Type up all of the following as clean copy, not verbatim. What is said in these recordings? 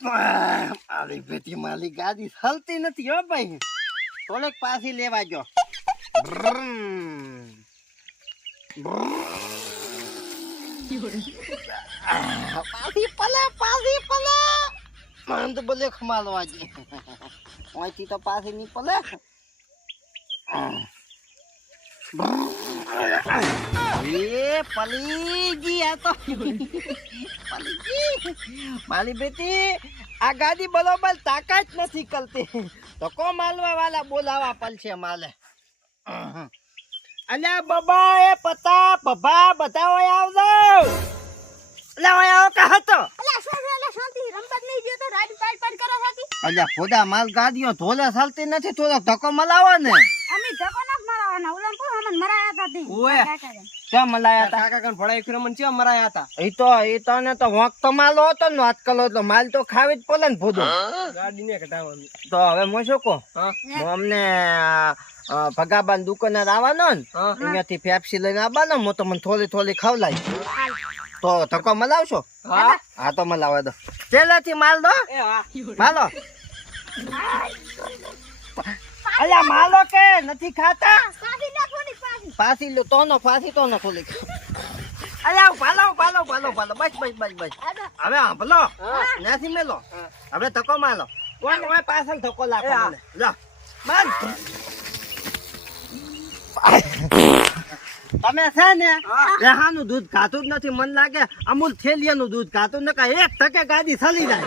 મારી બેટી મારી ગાડી હલતી નથી હો ભાઈ. થોડેક પાછી લેવા જો. પાછી પલે મને તો બોલે ખમાલવા છે. અહીંથી તો પાછી નહીં પલે. એ પલીજી આ તો પલીજી મારી બેટી આ ગાડી બરોબર તાકાત નથી કરતી તો કો માલવા વાળા બોલાવા પડશે માલે. અલ્યા બાબા એ પતા બબા બધા હોય આવજો. અલ્યા હોય આવો કા હતો. અલ્યા શું એટલે શાંતિ રમત નહીં ગયો તો રાડ પાડ પાડ કરો હતી. અલ્યા ખોદા માલ ગાડીઓ ધોલે ચાલતી નથી થોડો ધક્કો મલાવો ને. અમે ધક્કો ન મારવાના ઓલા કો અમને મરાયા હતા તે. ઓએ કેમ મલાયા હતા? કાકા કન ભડાઈ ફિર મન ચેમ મરાયા હતા? એ તો ને તો હોક તો માલો હતો ને આજકાલ તો માલ તો ખાવી જ પડે ને ભૂદો. ગાડી ને કટાવવાની. તો હવે હું શું કહું, હા હું અમને ભગાબાન દુકાને આવવાનો ને હા અહીંયાથી પેપ્સી લઈને આવવાનો હું તો મને થોડી થોડી ખવલાવી તો ધક્કો મલાવશો? હા હા તો મલાવા દો. પેલાથી માલ દો. એ હા માલો. અલ્યા માલો કે નથી ખાતા? પાછી નાખોની પાછી. પાછી લો તો નો પાછી તો નો ખોલી. અલ્યા ભાલો ભાલો ભાલો ભાલો બસ બસ બસ બસ. હવે સાંભળો નથી મેલો હવે ધક્કો માલો. કોણ હોય પાછળ ધક્કો લાગો મને. લો માન. તમે છે ને રેહાનું દૂધ ખાતું જ નથી. મન લાગે અમૂલ થેલિયાનું દૂધ ખાતું ને કા એક ટકે ગાડી ચાલી જાય.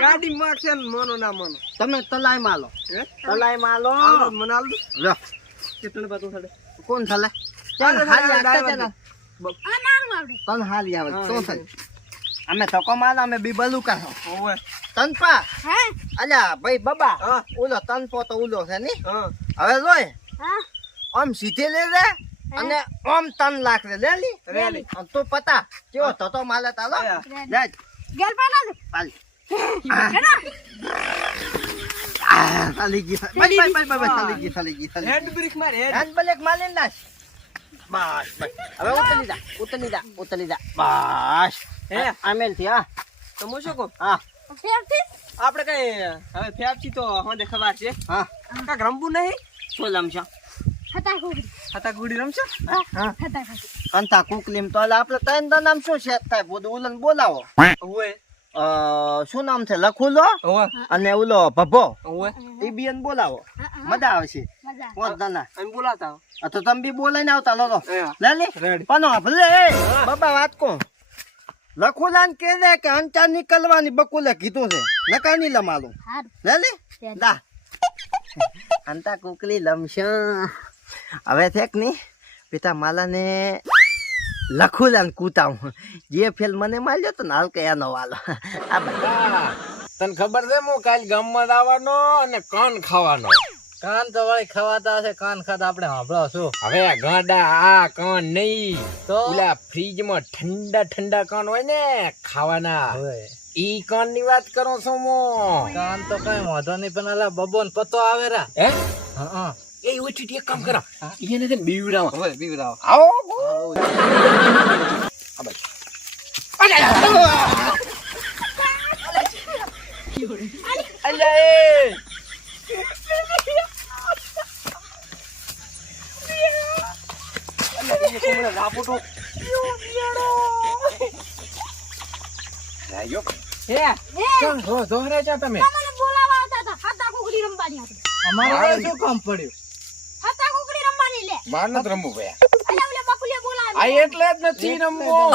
ગાડી માં છે ને મનો ના મનો. તમે તલાઈ માલો. હે તલાઈ માલો. આલો મને આલ દો. લો કેટલું બાતું થડે? કોણ થલે? ચાલ હાલી આગળ ચાલ. આ નાનું આવડે. તન હાલી આવે તો થાય. અમે ધક્કો માલો અમે બીબલું કા ઓવે તનપા. હે અલ્યા ભાઈ બાબા હા ઓલો તનપો તો ઓલો છે ની. હા હવે જોય હા આમ સીધે લે રે અને આમ 3 લાખ લે લી. રેલી અને તું પતા કેવો થતો માલે તાલો હા. લે ગેલ પાના દે. પાલી. હેના ચાલી ગઈ બસ બસ બસ બસ ચાલી ગઈ ચાલી ગઈ ચાલી હેડ બ્રેક માર હેડ. હેન્ડ બ્રેક મારી નાખ. બસ બસ હવે ઉતરી જા ઉતરી જા ઉતરી જા બસ. હે આમેલ થી હા તો હું શું કહું? હા ફેરથી આપણે કઈ હવે ફેફસી તો હોંદે ખબર છે. હા કાક રમવું નહીં? શું લમશો? હતા કુકડી. હતા ગુડી રમશે? હા હતા કુકડી. કંતા કુકલીમ તો આપણે ત્રણ દ નામ શું છે થાય બધું ઉલન બોલાવો. ઓવે શું નામ છે લખુલો ઓવે અને ઓલો ભભો ઓવે એ બેન બોલાવો મજા આવશે. મજા. પોત દાના એમ બોલાતા તો તમે બી બોલાઈને આવતા લો હા. લે લે રેડી. પણ ભલે બાબા વાત કો લખુલાન કે દે કે અંચાર નીકળવાની બકુલે કીધું છે નકા નહીં લમાલું હારું. લે લે દા અંતા કુકલી લમશો હવે થેક ની પિતા માલાને લખુલાન કૂતાવું જે ફેલ મને માલ્યો તો ને હાલ કે એનો વાલો આ બધા તને ખબર છે હું કાલ ગામમાં આવવાનો અને કાન ખાવાનો. કાન તો વળી ખવાતા હશે. કાન ખાતા આપણે સાંભળો શું હવે ગાંડા આ કાન નહીં તો ઓલા ફ્રીજમાં ઠંડા ઠંડા કાન હોય ને ખાવાના હોય. ઈ કાન ની વાત કરો છો મો? કાન તો કઈ વાંધો નહીં પણ અલા બબો ને પતો આવે રા. હે હા એ ઉઠી એક કામ કરો એને છે ને બીવડાવા. ઓવે બીવરાવ. આવો દોહરે છો તમે? તમને બોલાવા આવતા હતા. હતા કુકડી રમવાની હતી. અમારે વળી શું કામ પડ્યું? હતા કુકડી રમવાની લે. માર નથી રમવું ભાઈ. અલ્યા ઓલે બકુલિયા બોલાવે. આ એટલે જ નથી રમવું.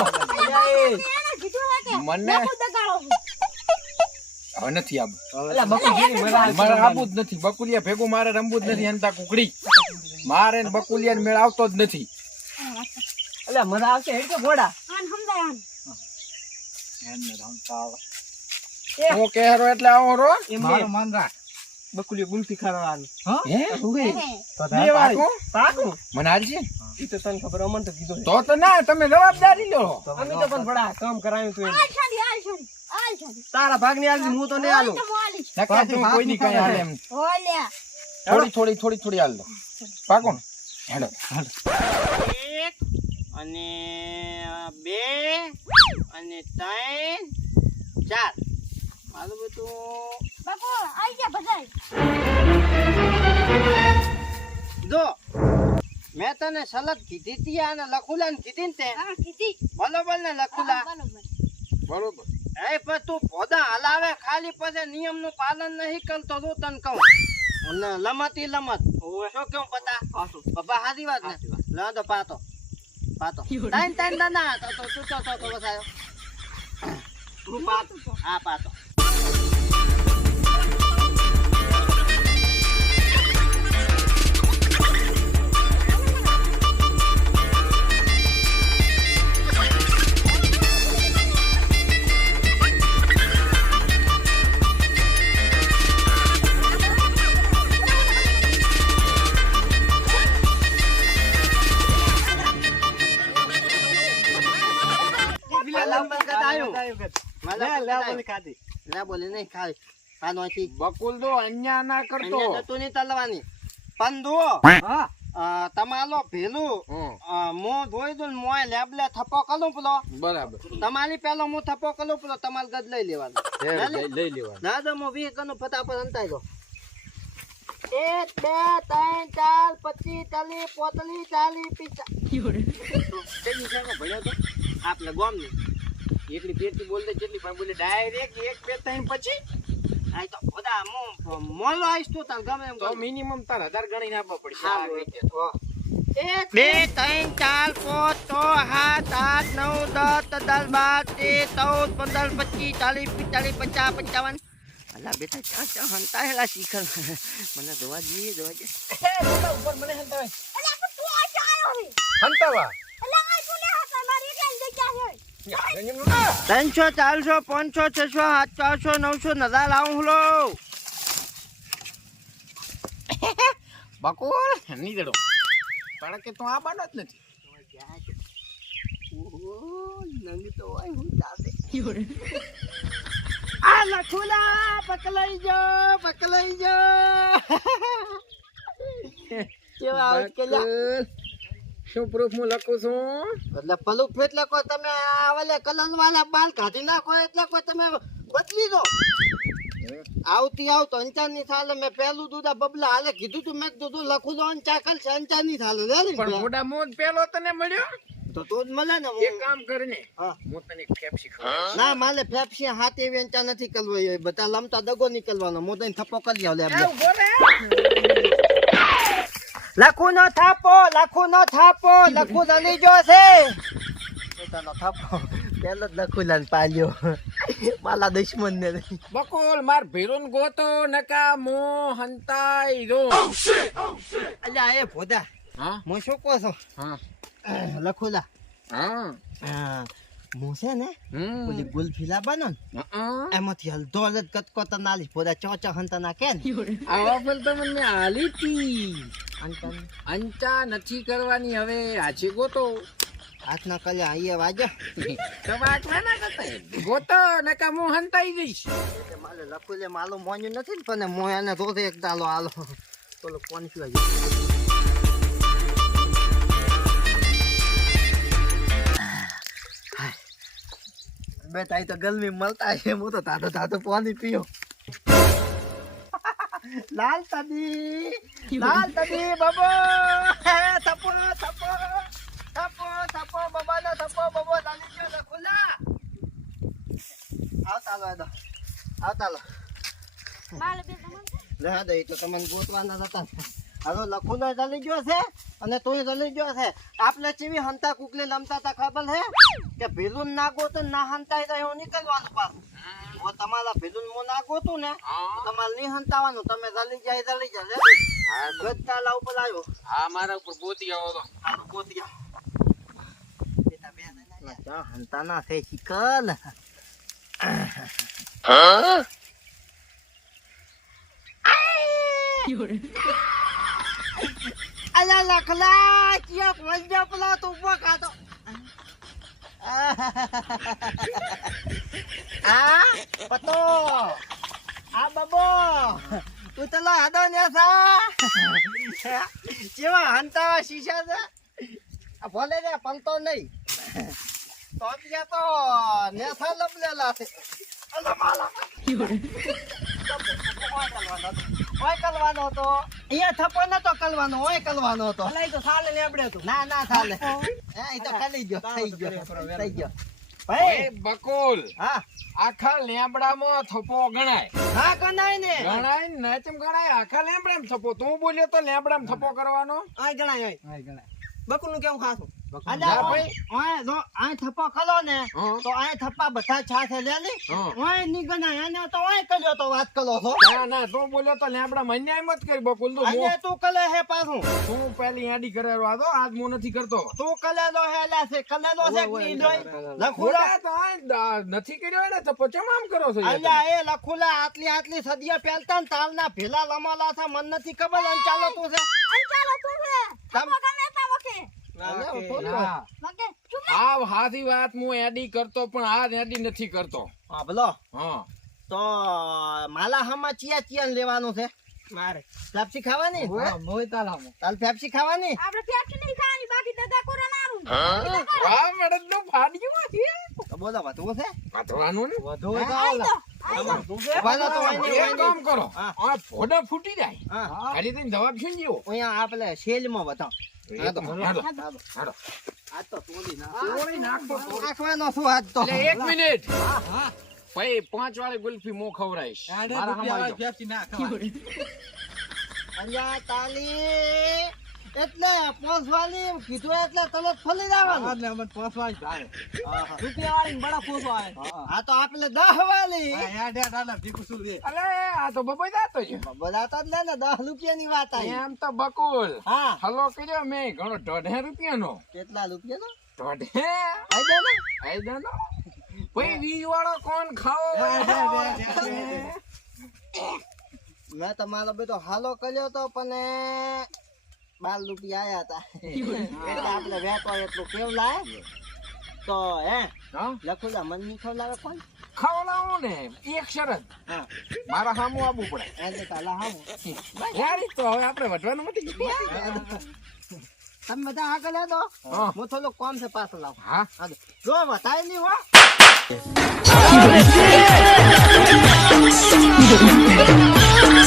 એને કીધું છે કે મને- બકુલ દગાડો છે. હવે નથી આવું. અલા બકુલી મારે આવું જ નથી. બકુલિયા ભેગું મારે રમવું જ નથી. અંતા કુકડી મારે ને બકુલિયા મેળ આવતો જ નથી. અલા મજા આવશે હેડ કે ઘોડા? આન સમજાય આન. હું કહેરો એટલે આવો રો. મારું મન રાખ. બકુલી ગુલ્ફી ખાવાનું. હે ઉગે. તો બે વાળી. પાકું? પાકું. મને હાલ છે ઈ તો તને ખબર અમન તો કીધું. તો ના તમે જવાબદારી લો. અમે તો પણ ભડા કામ કરાયું તું એને. આલ છાડી આલ છાડી આલ છાડી. તારા ભાગની આલજી હું તો નહીં આલું. તો મોલી. નકા તું કોઈ ની કઈ હાલે એમ. ઓલ્યા. થોડી હાલ દો. પાકો ને? હેડો. એક અને બે અને ત્રણ ચાર મારું બધું બાપુ આઈ ગયા બધાય. જો મેં તને સલત કીધી તી અને લખુલાને કીધી ને તે હા કીધી. બરોબર ને લખુલા બરોબર. બરોબર એ પણ તું પોદા હલાવે ખાલી પછી નિયમ નું પાલન નહીં કરતો તો તને કહું અને લમતી લમત શું કેવું પતા પપ્પા હારી વાત ને લા તો પાતો ટાઈમ દાના તો તું તો બસાયો તું પાતો હા પાતો બકુલ તો અન્યા ના કરતો પણ દો હા તમારો ભેલું હું ધોઈ દઉં ને મોય લેબલે થપ્પો કરું પેલો બરાબર તમારી પેલો હું થપ્પો કરું પેલો તમારે ગદ લઈ લેવાનો લઈ લેવાનું ના તો હું 20 કનું ફટાફટ અંતાઈ દો 1 2 3 4 25 40 આપણે ગોમ ની એટલી પેટી બોલ દે જેટલી પણ બોલે ડાયરેક્ટ 1 2 3 પછી આ તો બધા મોલો આઈસ તું તાર ગમે એમ તો મિનિમમ તાર 1000 ગણીને આપવા પડશે આ રીતે તો 1 2 3 4 5 6 7 8 9 10 11 12 13 14 15 25 40 45 50 55 અલા બેટા ચા હંતાયેલા શીખર મને જોવા દે ઉપર મને હંતાવે અલા પણ તું આ ચા આવ્યો હે. હંતાવા અલા આ તું લે હતા મારી એટલે જગ્યા છે. 300 400 500 600 700 800 900 નજા લાવું લો બકુલ ની દેડો તારા કે તો આ બાડ જ નથી નંગ તો હોય હું ચાલે આ લખુલા પકલાઈ જો કેવા આઉટ કેલા શું પ્રૂફ હું લખું છું એટલે પલું એટલે કોઈ તમે આવેલે કલર વાળા બાલ કાઢી નાખો એટલે કોઈ તમે બદલી દો આવતી આવતો અંચાની સાલે મેં પહેલું દૂધ બબલા હાલે કીધું તું મેં કીધું લખું દો ચાકલ છે અંચાની સાલે પણ મોડા મોન પેલો તને મળ્યો તો તું જ મળે ને એક કામ કરને હા હું તને એક ફેફસી ખાવ ના માલે ફેફસી હાથ એવી અંચા નથી કરવો એ બધા લમતા દગો નીકળવાનો મો તને થપ્પો કરી આવ લે લખું નો થાપો લખું દલી જો છે પોતાનો થાપો પેલો જ લખું લાન પાલ્યો માલા દુશ્મન ને બકુલ માર ભેરુન ગોતો નકા મો હંતાઈ રો અલ્યા એ ભોદા હા હું શું કહો છો હા લખુલા હા હું છે ને ઓલી ગુલ્ફી લાવવાનો ને એમાંથી હલધો હલદ કટકો તો નાલી ભોદા ચો હંતા ના કે આવા પર તો મને આલી તી અંચા નથી કરવાની હવે આછી ગોતો હાથના કલ્યા અહીંયા વાજો તો વાટવા ના કરતા ગોતો નકા મો હંતાઈ જઈશ માલે લખુલે માલો મોન્યું નથી ને પણ મોયાને રોજ એક દાલો આલો બોલો કોણ શું બેટા તો ગલમી મળતા છે હું તો તાતો પાણી પીયો લાલ તદી બાબો થપો બાબાનો થપો બાબો લાલી ગયો ખુલ્લા આવતા લો માલ બે તમને લે હા દે તો તમને ગોતવાના હતા હવે લખુનો ચાલી ગયો છે અને તું ચાલી ગયો છે આપણે ચીવી હંતા કુકલી લમતા તા ખબર હે કે ભીલું ના ગોતો ના હંતાય તો એવું નીકળવાનું પાછું ઓ તમારા ભીલું મો ના ગોતું ને તમારે નહીં હંતાવાનું તમે ચાલી જાય હા ગદતાલા ઉપર આવ્યો હા મારા ઉપર ગોતી આવો તો આનું ગોતિયા બેટા બે ના હંતા ના છે ચિકલ અલા લખલા ચિયો વંજો પેલો તું ઉભો ખાતો આ પતો આ બબો તું તો હાદો ને સા જેવા હંતાવા શીશા છે આ ભલે રે પલતો નહીં તો ત્યાં તો નેસા લબલેલા છે ઓય કલવાનો હતો અહીંયા થપ્પો નતો કલવાનો ઓય કલવાનો હતો અલા, ઈ તો સાલે લેબડે હતું. ના ચાલે એ તો કલી ગયો થઈ ગયો એ ભાઈ બકુલ હા આખા લેમડામાં થપ્પો ગણાય હા કનાય ને ગણાય ને તેમ ગણાય આખા લેમડામાં થપ્પો તું બોલ્યો તો લેમડામાં થપ્પો કરવાનો આય ગણાય આય. બકુલનું કેવું ખાસું? અલ્યા હા, ભાઈ ઓય જો આ થપ્પો ખલો ને હા. તો આ થપ્પા બધા છાસે લે લે હા. ઓય ની ગણાય એને તો ઓય કર્યો તો વાત કરો છો ના તું બોલ્યો તો લેમડામાં અન્યાય મત કરી બકુલ તું આજે તું કલે હે પાછું તું પેલી એડી કરેલો હતો આજ હું નથી કરતો તું કલેલો હેલા છે કલેલો છે કે નહીં જોઈ લખુલા ખોટા તો આ નથી કર્યો ને તો પછી આમ કરો છો યાર અલ્યા એ લખુલા આટલી સદીયા પહેલતા ને તાલના ભેલા લમાલા છે મન નથી ખબર અને ચાલો તું છે અંચાલો તું છે તમ- ગમે તા વખે અલ્યા, હું થોડું ના. વખે ચૂપ આ હાથી વાત હું એડી કરતો પણ આ એડી નથી કરતો હા બોલો હા તો માલા હામાં ચિયા લેવાનું છે મારે. પેપ્સી ખાવાની હા, મોય તાલામાં. તાલ પેપ્સી ખાવાની આપણે પેપ્સી નહીં ખાવાની બાકી દાદા કોરા નારું આ મડદ નું ફાડ્યું છે તો બોલો વધવું છે પાથવાનું ને વધુ હોય તો આઈ આલા. તો વાલા તો વાંઈ એક કામ કરો હા. આ ફોડા ફૂટી જાય હા ખાલી તને જવાબ શું જેવો અહીંયા આપણે સેલમાં બતાવ હાલો, હાલો, હાલો. હાલો. આ તો તોડી તોડી નાખતો તો. નાખવાનો શું હાથ તો એટલે એક મિનિટ ભાઈ 5 વાળી ગુલ્ફી મો ખવડાઈશ આડે મારા રૂપિયા હમાઈ વાળી પેપ્સી ના ખવાય. અલ્યા તાલી એટલે પોસવાની કીધું એટલે તરત ફલી જવાનું એટલે અમને પહોંચવા જ ભારે. આહા. રૂપિયા વાળી બડા ફોસો આવે. આ તો આપણે 10 વાલી હા, હેડ હેડ હાલે, ભીખું શું દે. અલે આ તો બબઈ જાતો છે બોલાતો જ ને 10 રૂપિયાની વાત આવી એમ તો બકુલ હા હલો કર્યો મેં ઘણો 1.5 રૂપિયાનો કેટલા રૂપિયાનો 1.5 આઈ દે ને આઈ દનો ભાઈ 20 વાળો કોણ ખાવો મેં તમારો બેટો હાલો કર્યો તો પણ 12 રૂપિયા આયા હતા એટલે આપણે વેચો એટલું કેવું લાય તો હે હા લખુલા મન ની ખવડાવે કોણ ખવડાવું ને એક શરત હા મારા સામું આવવું પડે એટલે તાલા હાવ યારી તો હવે આપણે વટવાનું નથી તમે બધા આગળ હેડો હા. હું થોડું કોમ છે પાછળ લાવ હા જો બતાય નહીં હો